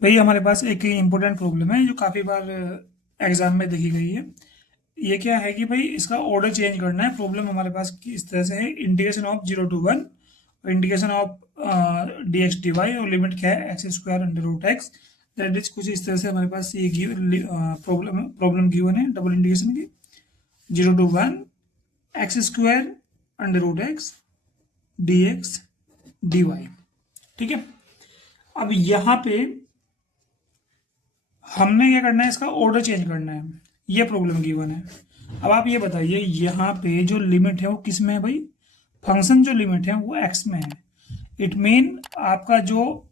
भाई हमारे पास एक इम्पोर्टेंट प्रॉब्लम है जो काफ़ी बार एग्जाम में देखी गई है। ये क्या है कि भाई इसका ऑर्डर चेंज करना है। प्रॉब्लम हमारे पास इस तरह से है, इंटीग्रेशन ऑफ 0 to 1 और इंटीग्रेशन ऑफ dx dy और लिमिट क्या है x² under root x. That is कुछ इस तरह से हमारे पास ये प्रॉब्लम गिवन है डबल इंटीग्रेशन की 0 to 1 x² under root x dx dy। ठीक है, अब यहाँ पे हमने क्या करना है, इसका ऑर्डर चेंज करना है। ये प्रॉब्लम गिवन है। अब आप ये बताइए यहाँ पे जो लिमिट है वो किस में है भाई? फंक्शन जो लिमिट है वो एक्स में है। इट मीन आपका जो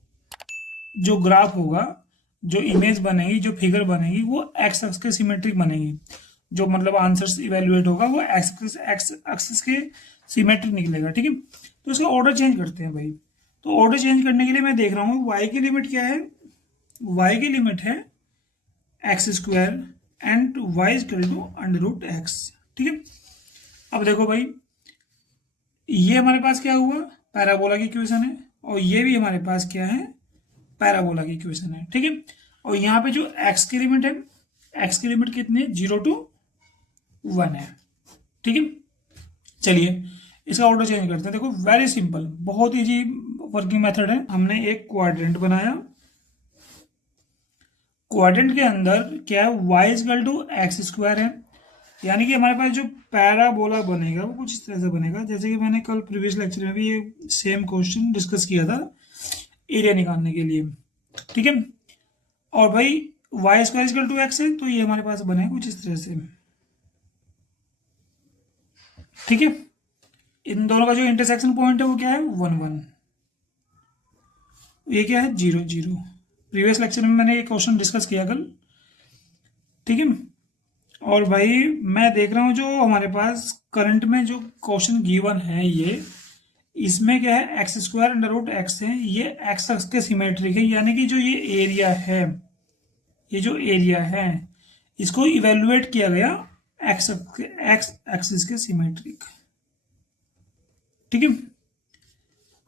जो ग्राफ होगा, जो इमेज बनेगी, जो फिगर बनेगी वो एक्स एक्स के सिमेट्रिक बनेगी। जो मतलब आंसर इवेल्युएट होगा वो एक्स एक्सिस के सिमेट्रिक निकलेगा। ठीक है, तो इसका ऑर्डर चेंज करते हैं भाई। तो ऑर्डर चेंज करने के लिए मैं देख रहा हूँ वाई की लिमिट क्या है। वाई की लिमिट है x² and y equal to under root x. ठीक है, अब देखो भाई ये हमारे पास क्या हुआ, पैराबोला की इक्वेशन है, और ये भी हमारे पास क्या है, पैराबोला की इक्वेशन है। ठीक है, और यहाँ पे जो x की लिमिट है, x की लिमिट कितनी है, 0 to 1 है। ठीक है, चलिए इसका ऑर्डर चेंज करते हैं। देखो वेरी सिंपल, बहुत इजी वर्किंग मेथड है। हमने एक क्वाड्रेंट बनाया, क्वाड्रेंट के अंदर क्या है, y इक्वल टू x² है। यानी कि हमारे पास जो पैराबोला बनेगा वो कुछ इस तरह से बनेगा, जैसे कि मैंने कल प्रीवियस लेक्चर में भी ये सेम क्वेश्चन डिस्कस किया था एरिया निकालने के लिए। ठीक है, और भाई y² इक्वल टू x है, तो ये हमारे पास बनेगा कुछ इस तरह से। ठीक है, इन दोनों का जो इंटरसेक्शन पॉइंट है वो क्या है, 1 1। ये क्या है, 0 0। प्रीवियस लेक्चर में मैंने ये क्वेश्चन डिस्कस किया कल। ठीक है, और भाई मैं देख रहा हूँ जो हमारे पास करंट में जो क्वेश्चन गिवन है, ये इसमें क्या है, x² अंडर रूट एक्स है। ये एक्स एक्स के सिमेट्रिक है, यानी कि जो ये एरिया है, ये जो एरिया है इसको इवेलुएट किया गया एक्स एक्सिस के सिमेट्रिक। ठीक है,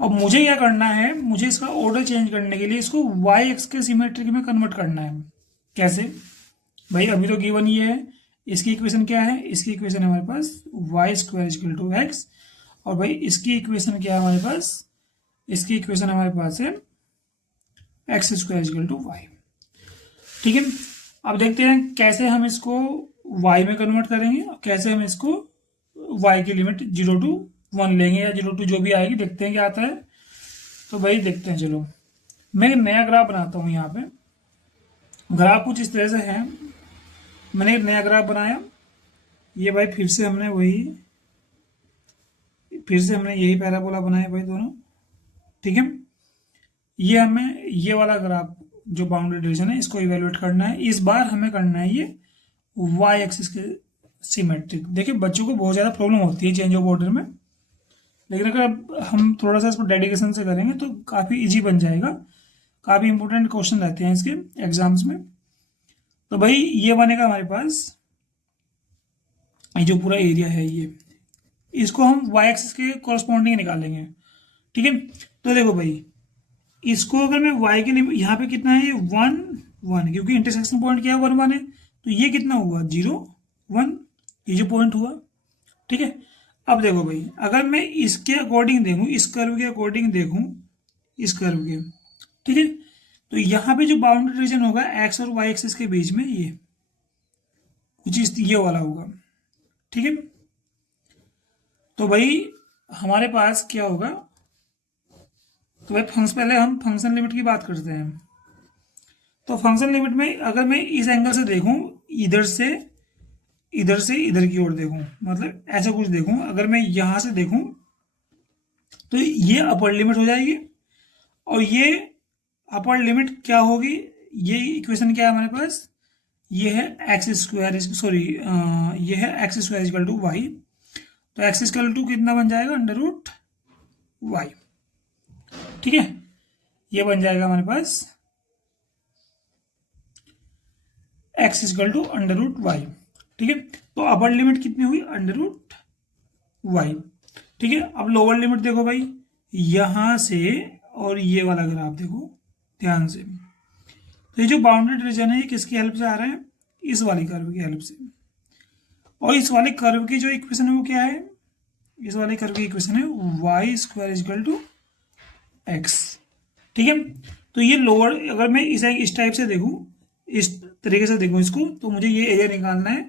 अब मुझे क्या करना है, मुझे इसका ऑर्डर चेंज करने के लिए इसको वाई एक्स के सिमेट्रिक में कन्वर्ट करना है। कैसे भाई? अभी तो गिवन ये है, इसकी इक्वेशन क्या है, इसकी इक्वेशन है हमारे पास y² इक्वल टू एक्स, और भाई इसकी इक्वेशन क्या है हमारे पास, इसकी इक्वेशन हमारे पास है x² इक्वल टू वाई। ठीक है, अब देखते हैं कैसे हम इसको y में कन्वर्ट करेंगे और कैसे हम इसको y की लिमिट 0 to 1 लेंगे, या 0 to जो भी आएगी, देखते हैं क्या आता है। तो भाई देखते हैं, चलो मैं एक नया ग्राफ बनाता हूँ। यहाँ पे ग्राफ कुछ इस तरह से है। मैंने एक नया ग्राफ बनाया, ये भाई फिर से हमने यही पैराबोला बनाया भाई दोनों। ठीक है, ये हमें ये वाला ग्राफ जो बाउंड्री डिवीजन है इसको इवेलुएट करना है। इस बार हमें करना है ये वाई एक्सिस के सिमेट्रिक। देखिए बच्चों को बहुत ज़्यादा प्रॉब्लम होती है चेंज ऑफ ऑर्डर में, लेकिन अगर हम थोड़ा सा इसको डेडिकेशन से करेंगे तो काफ़ी इजी बन जाएगा। काफ़ी इंपॉर्टेंट क्वेश्चन रहते हैं इसके एग्जाम्स में। तो भाई ये बनेगा हमारे पास, ये जो पूरा एरिया है ये, इसको हम वाई एक्सिस के कॉरस्पॉन्डिंग निकालेंगे। ठीक है, तो देखो भाई इसको अगर मैं वाई के लिए, यहाँ पे कितना है, 1 1, क्योंकि इंटरसेक्शन पॉइंट क्या है, 1 1 है, तो ये कितना हुआ, 0 1, ये जो पॉइंट हुआ। ठीक है, अब देखो भाई अगर मैं इसके अकॉर्डिंग देखूँ, इस कर्व के अकॉर्डिंग देखूँ, इस कर्व के, ठीक है, तो यहाँ पे जो बाउंड्री रीजन होगा एक्स और वाई एक्सिस के बीच में, ये कुछ इस ये वाला होगा। ठीक है, तो भाई हमारे पास क्या होगा, तो भाई पहले हम फंक्शन लिमिट की बात करते हैं। तो फंक्शन लिमिट में अगर मैं इस एंगल से देखूं, इधर से इधर की ओर देखूं, मतलब ऐसा कुछ देखूं, अगर मैं यहां से देखूं तो ये अपर लिमिट हो जाएगी, और ये अपर लिमिट क्या होगी, ये इक्वेशन क्या है हमारे पास, ये है ये है x² इक्वल टू वाई। तो x इक्वल टू कितना बन जाएगा, अंडर रूट वाई। ठीक है, ये बन जाएगा हमारे पास x equal to under root y. ठीक है, तो अपर लिमिट कितनी हुई, अंडर रूट वाई। ठीक है, अब लोअर लिमिट देखो भाई, यहां से और ये वाला ग्राफ देखो ध्यान से, तो ये जो बाउंड्री रीजन है ये किसकी हेल्प से आ रहा है, इस वाली कर्व की हेल्प से। और इस वाले कर्व की जो इक्वेशन है वो क्या है, इस वाले कर्व की इक्वेशन है y square equal to x. ठीक है, तो ये लोअर, अगर मैं इसे इस टाइप से देखूं, इस तरीके से देखूं इसको, तो मुझे ये एरिया निकालना है।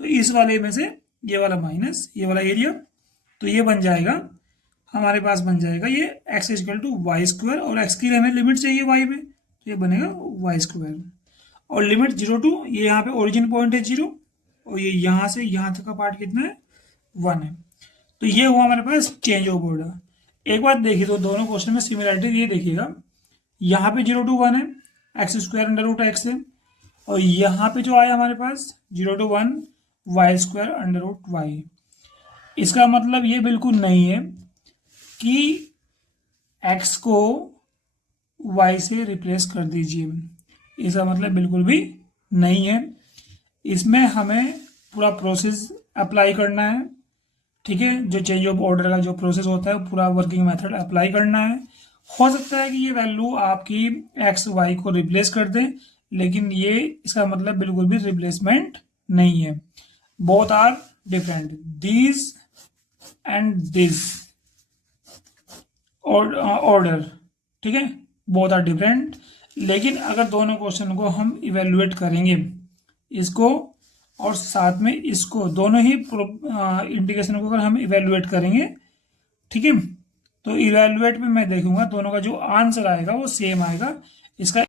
तो इस वाले में से ये वाला माइनस ये वाला एरिया, तो ये बन जाएगा हमारे पास, बन जाएगा ये x equal to y square, और एक्स की हमें लिमिट चाहिए वाई में, तो ये बनेगा वाई स्क्वायर। और लिमिट 0 टू, ये यहाँ पे ओरिजिन पॉइंट है 0, और ये यहाँ से यहाँ तक का पार्ट कितना है 1 है। तो ये हुआ हमारे पास चेंज ऑफ ऑर्डर। एक बात देखिए, तो दोनों क्वेश्चन में सिमिलरिटी ये देखिएगा, यहाँ पे 0 टू 1 है, x square under root x है, और यहाँ पे जो आया हमारे पास 0 to 1 y square under root y. इसका मतलब ये बिल्कुल नहीं है कि एक्स को वाई से रिप्लेस कर दीजिए, इसका मतलब बिल्कुल भी नहीं है। इसमें हमें पूरा प्रोसेस अप्लाई करना है। ठीक है, जो चेंज ऑफ ऑर्डर का जो प्रोसेस होता है पूरा वर्किंग मेथड अप्लाई करना है। हो सकता है कि ये वैल्यू आपकी एक्स वाई को रिप्लेस कर दे, लेकिन ये इसका मतलब बिल्कुल भी रिप्लेसमेंट नहीं है। Both are different, this and this order. ठीक है, बोथ आर डिफरेंट। लेकिन अगर दोनों क्वेश्चन को हम इवेल्युएट करेंगे, इसको और साथ में इसको, दोनों ही इंटीग्रेशन को अगर हम इवेल्युएट करेंगे, ठीक है, तो इवेल्युएट में मैं देखूंगा दोनों का जो आंसर आएगा वो सेम आएगा। इसका